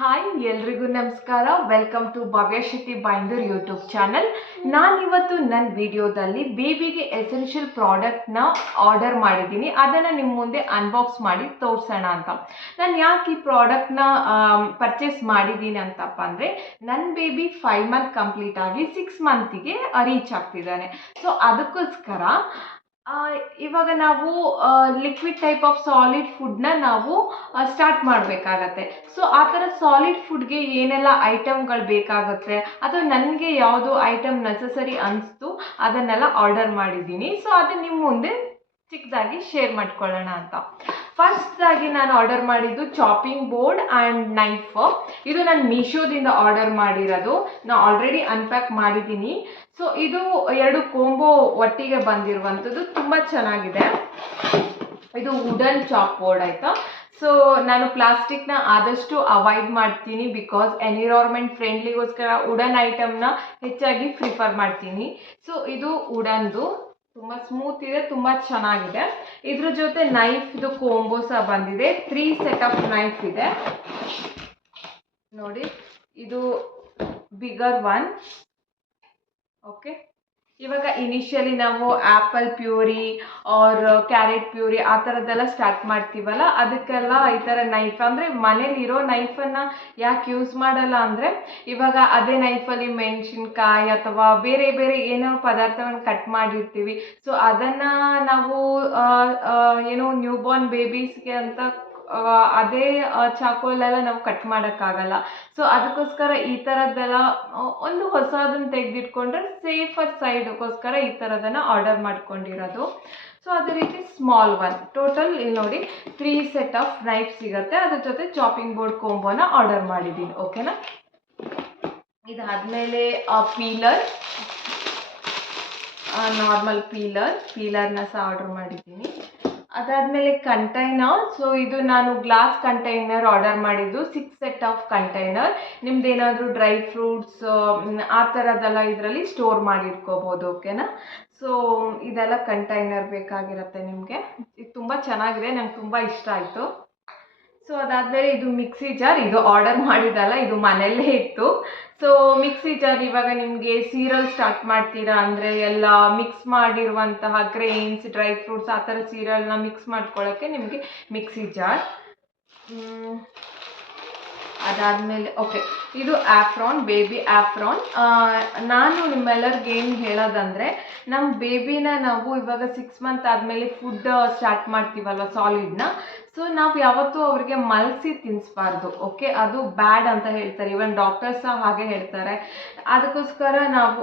Hi ಎಲ್ರಿಗೂ ನಮಸ್ಕಾರ. Welcome to Bhavyashruti Byndoor YouTube channel. ನಾನಿವತ್ತು ನನ್ನ ವಿಡಿಯೋದಲ್ಲಿ ಬೇಬಿಗೆ ಎಸೆನ್ಷಿಯಲ್ ಪ್ರಾಡಕ್ಟ್ನ ಆರ್ಡರ್ ಮಾಡಿದ್ದೀನಿ. ಅದನ್ನು ನಿಮ್ಮ ಮುಂದೆ ಅನ್ಬಾಕ್ಸ್ ಮಾಡಿ ತೋರಿಸೋಣ ಅಂತ. ನಾನು ಯಾಕೆ ಈ ಪ್ರಾಡಕ್ಟ್ನ ಪರ್ಚೇಸ್ ಮಾಡಿದ್ದೀನಿ ಅಂತಪ್ಪ ಅಂದರೆ, ನನ್ನ ಬೇಬಿ 5 ಮಂತ್ ಕಂಪ್ಲೀಟ್ ಆಗಿ 6 ಮಂತಿಗೆ ರೀಚ್ ಆಗ್ತಿದ್ದಾನೆ. ಸೊ ಅದಕ್ಕೋಸ್ಕರ ಇವಾಗ ನಾವು ಲಿಕ್ವಿಡ್ ಟೈಪ್ ಆಫ್ ಸಾಲಿಡ್ ಫುಡ್ನ ನಾವು ಸ್ಟಾರ್ಟ್ ಮಾಡಬೇಕಾಗತ್ತೆ. ಸೊ ಆ ಥರ ಸಾಲಿಡ್ ಫುಡ್ಗೆ ಏನೆಲ್ಲ ಐಟಮ್ಗಳು ಬೇಕಾಗುತ್ತೆ ಅಥವಾ ನನಗೆ ಯಾವುದು ಐಟಮ್ ನೆಸಸರಿ ಅನಿಸ್ತು ಅದನ್ನೆಲ್ಲ ಆರ್ಡರ್ ಮಾಡಿದ್ದೀನಿ. ಸೊ ಅದನ್ನು ನಿಮ್ಮ ಮುಂದೆ ಚಿಕ್ಕದಾಗಿ ಶೇರ್ ಮಾಡ್ಕೊಳ್ಳೋಣ ಅಂತ. ಫಸ್ಟಾಗಿ ನಾನು ಆರ್ಡರ್ ಮಾಡಿದ್ದು ಚಾಪಿಂಗ್ ಬೋರ್ಡ್ ಆ್ಯಂಡ್ ನೈಫ್. ಇದು ನಾನು ಮೀಶೋದಿಂದ ಆರ್ಡರ್ ಮಾಡಿರೋದು. ನಾನು ಆಲ್ರೆಡಿ ಅನ್ಪ್ಯಾಕ್ ಮಾಡಿದ್ದೀನಿ. ಸೊ ಇದು 2 ಕೋಂಬೋ ಒಟ್ಟಿಗೆ ಬಂದಿರುವಂಥದ್ದು, ತುಂಬ ಚೆನ್ನಾಗಿದೆ. ಇದು ವುಡನ್ ಚಾಪ್ ಬೋರ್ಡ್ ಆಯಿತಾ. ಸೊ ನಾನು ಪ್ಲಾಸ್ಟಿಕ್ನ ಆದಷ್ಟು ಅವಾಯ್ಡ್ ಮಾಡ್ತೀನಿ, ಬಿಕಾಸ್ ಎನ್ವಿರಾನ್ಮೆಂಟ್ ಫ್ರೆಂಡ್ಲಿಗೋಸ್ಕರ ವುಡನ್ ಐಟಮ್ನ ಹೆಚ್ಚಾಗಿ ಪ್ರಿಫರ್ ಮಾಡ್ತೀನಿ. ಸೊ ಇದು ವುಡನ್ದು ತುಂಬ ಸ್ಮೂತ್ ಇದೆ, ತುಂಬ ಚೆನ್ನಾಗಿದೆ. ಇದ್ರ ಜೊತೆ ನೈಫ್ದು ಕೋಂಬೋ ಸಹ ಬಂದಿದೆ. 3 ಸೆಟ್ ಆಫ್ ನೈಫ್ ಇದೆ ನೋಡಿ. ಇದು ಬಿಗರ್ ಒನ್. ಓಕೆ, ಇವಾಗ ಇನಿಷಿಯಲಿ ನಾವು apple puree or carrot puree ಆ ಥರದ್ದೆಲ್ಲ ಸ್ಟಾರ್ಟ್ ಮಾಡ್ತೀವಲ್ಲ, ಅದಕ್ಕೆಲ್ಲ ಈ ಥರ ನೈಫ್ ಅಂದರೆ ಮನೇಲಿರೋ ನೈಫನ್ನು ಯಾಕೆ ಯೂಸ್ ಮಾಡಲ್ಲ ಅಂದರೆ, ಇವಾಗ ಅದೇ ನೈಫಲ್ಲಿ ಮೆಣಸಿನ್ಕಾಯಿ ಅಥವಾ ಬೇರೆ ಬೇರೆ ಏನೋ ಪದಾರ್ಥಗಳನ್ನ ಕಟ್ ಮಾಡಿರ್ತೀವಿ. ಸೊ ಅದನ್ನು ನಾವು ಏನೋ ನ್ಯೂಬಾರ್ನ್ ಬೇಬೀಸ್ಗೆ ಅಂತ ಅದೇ ಚಾಕುವಲ್ಲೆಲ್ಲ ನಾವು ಕಟ್ ಮಾಡೋಕ್ಕಾಗಲ್ಲ. ಸೊ ಅದಕ್ಕೋಸ್ಕರ ಈ ಥರದ್ದೆಲ್ಲ ಒಂದು ಹೊಸದನ್ನು ತೆಗೆದಿಟ್ಕೊಂಡ್ರೆ ಸೇಫರ್ ಸೈಡ್ಗೋಸ್ಕರ ಈ ಥರದನ್ನು ಆರ್ಡರ್ ಮಾಡ್ಕೊಂಡಿರೋದು. ಸೊ ಅದೇ ರೀತಿ ಸ್ಮಾಲ್ ಒನ್. ಟೋಟಲ್ ಇಲ್ಲಿ ನೋಡಿ 3 ಸೆಟ್ ಆಫ್ ನೈಫ್ ಸಿಗುತ್ತೆ. ಅದ್ರ ಜೊತೆ ಚಾಪಿಂಗ್ ಬೋರ್ಡ್ ಕೋಂಬೋನ ಆರ್ಡರ್ ಮಾಡಿದ್ದೀನಿ. ಓಕೆನಾ. ಇದಾದಮೇಲೆ ಪೀಲರ್, ನಾರ್ಮಲ್ ಪೀಲರ್ನ ಸಹ ಆರ್ಡರ್ ಮಾಡಿದ್ದೀನಿ. ಅದಾದಮೇಲೆ ಕಂಟೈನರ್. ಸೊ ಇದು ನಾನು ಗ್ಲಾಸ್ ಕಂಟೈನರ್ ಆರ್ಡರ್ ಮಾಡಿದ್ದು, 6 ಸೆಟ್ ಆಫ್ ಕಂಟೈನರ್. ನಿಮ್ದೇನಾದರೂ ಡ್ರೈ ಫ್ರೂಟ್ಸ್ ಆ ಥರದ್ದೆಲ್ಲ ಇದರಲ್ಲಿ ಸ್ಟೋರ್ ಮಾಡಿಟ್ಕೋಬೋದು. ಓಕೆನಾ. ಸೊ ಇದೆಲ್ಲ ಕಂಟೈನರ್ ಬೇಕಾಗಿರುತ್ತೆ ನಿಮಗೆ. ಇದು ತುಂಬ ಚೆನ್ನಾಗಿದೆ, ನಂಗೆ ತುಂಬ ಇಷ್ಟ ಆಯಿತು. ಸೊ ಅದಾದಮೇಲೆ ಇದು ಮಿಕ್ಸಿ ಜಾರ್. ಇದು ಆರ್ಡರ್ ಮಾಡಿದ್ದಲ್ಲ, ಇದು ಮನೆಯಲ್ಲೇ ಇತ್ತು. ಸೊ ಮಿಕ್ಸಿ ಜಾರ್, ಇವಾಗ ನಿಮಗೆ ಸೀರಿಯಲ್ ಸ್ಟಾರ್ಟ್ ಮಾಡ್ತೀರಾ ಅಂದರೆ ಎಲ್ಲ ಮಿಕ್ಸ್ ಮಾಡಿರುವಂತಹ ಗ್ರೇನ್ಸ್, ಡ್ರೈ ಫ್ರೂಟ್ಸ್ ಆ ಥರ ಸೀರಿಯಲ್ನ ಮಿಕ್ಸ್ ಮಾಡ್ಕೊಳ್ಳೋಕ್ಕೆ ನಿಮಗೆ ಮಿಕ್ಸಿ ಜಾರ್. ಅದಾದಮೇಲೆ ಓಕೆ, ಇದು ಆಫ್ರಾನ್, ಬೇಬಿ ಆಫ್ರಾನ್. ನಾನು ನಿಮ್ಮೆಲ್ಲರಿಗೆ ಏನು ಹೇಳೋದಂದರೆ, ನಮ್ಮ ಬೇಬಿನ ನಾವು ಇವಾಗ 6 ಮಂತ್ ಆದಮೇಲೆ ಫುಡ್ ಸ್ಟಾರ್ಟ್ ಮಾಡ್ತೀವಲ್ವ ಸಾಲಿಡ್ನ, ಸೊ ನಾವು ಯಾವತ್ತೂ ಅವ್ರಿಗೆ ಮಲಗಿಸಿ ತಿನ್ನಿಸ್ಬಾರ್ದು. ಓಕೆ, ಅದು ಬ್ಯಾಡ್ ಅಂತ ಹೇಳ್ತಾರೆ. ಇವನ್ ಡಾಕ್ಟರ್ಸ್ ಸಹ ಹಾಗೆ ಹೇಳ್ತಾರೆ. ಅದಕ್ಕೋಸ್ಕರ ನಾವು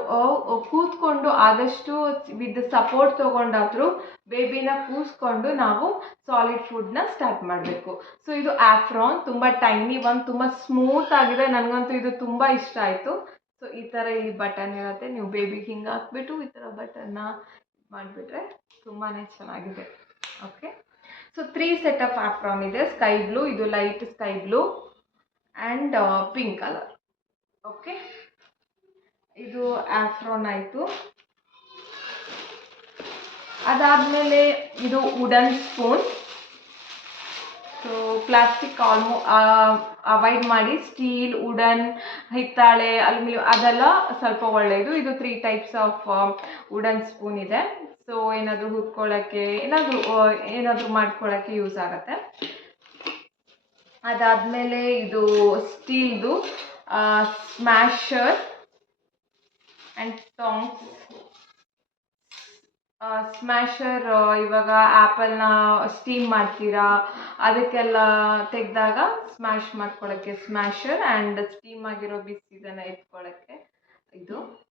ಕೂತ್ಕೊಂಡು ಆದಷ್ಟು ವಿತ್ ಸಪೋರ್ಟ್ ತೊಗೊಂಡಾದರೂ ಬೇಬಿನ ಕೂರಿಸ್ಕೊಂಡು ನಾವು ಸಾಲಿಡ್ ಫುಡ್ನ ಸ್ಟಾರ್ಟ್ ಮಾಡಬೇಕು. ಸೊ ಇದು ಆಫ್ರಾನ್, ತುಂಬ ಟೈನಿ ಒನ್, ತುಂಬ ಸ್ಮೂತ್ ಆಗಿದೆ. ನನಗಂತೂ ಇದು ತುಂಬ ಇಷ್ಟ ಆಯಿತು. ಸೊ ಈ ಥರ ಇಲ್ಲಿ ಬಟನ್ ಇರುತ್ತೆ, ನೀವು ಬೇಬಿಗೆ ಹಿಂಗೆ ಹಾಕ್ಬಿಟ್ಟು ಈ ಥರ ಬಟನ್ನ ಮಾಡಿಬಿಟ್ರೆ ತುಂಬಾ ಚೆನ್ನಾಗಿದೆ. Okay, so 3 set of Afghan ಇದೆ. ಸ್ಕೈ ಬ್ಲೂ, ಇದು light sky blue and pink colour. Okay, ಇದು ಆಫ್ರಾನ್ ಆಯಿತು. ಅದಾದಮೇಲೆ ಇದು wooden spoon. So plastic avoid ಮಾಡಿ ಸ್ಟೀಲ್, ವುಡನ್, ಹಿತ್ತಾಳೆ, ಅಲ್ಯೂಮಿನಿಯಂ ಅದೆಲ್ಲ ಸ್ವಲ್ಪ ಒಳ್ಳೆಯದು. ಇದು 3 ಟೈಪ್ಸ್ ಆಫ್ ವುಡನ್ ಸ್ಪೂನ್ ಇದೆ. ಸೊ ಏನಾದರೂ ಹುರ್ಕೊಳ್ಳೋಕ್ಕೆ, ಏನಾದರೂ ಮಾಡ್ಕೊಳ್ಳೋಕ್ಕೆ ಯೂಸ್ ಆಗುತ್ತೆ. ಅದಾದಮೇಲೆ ಇದು ಸ್ಟೀಲ್ದು ಸ್ಮ್ಯಾಶರ್ ಆ್ಯಂಡ್ ಟಾಂಗ್ಸ್. ಸ್ಮ್ಯಾಶರ್, ಇವಾಗ ಆ್ಯಪಲ್ನ ಸ್ಟೀಮ್ ಮಾಡ್ತೀರಾ ಅದಕ್ಕೆಲ್ಲ ತೆಗೆದಾಗ ಸ್ಮ್ಯಾಶ್ ಮಾಡ್ಕೊಳ್ಳೋಕ್ಕೆ ಸ್ಮ್ಯಾಶರ್, ಆ್ಯಂಡ್ ಸ್ಟೀಮ್ ಆಗಿರೋ ಬಿಸಿದನ್ನು ಎತ್ಕೊಳ್ಳೋಕ್ಕೆ ಇದು.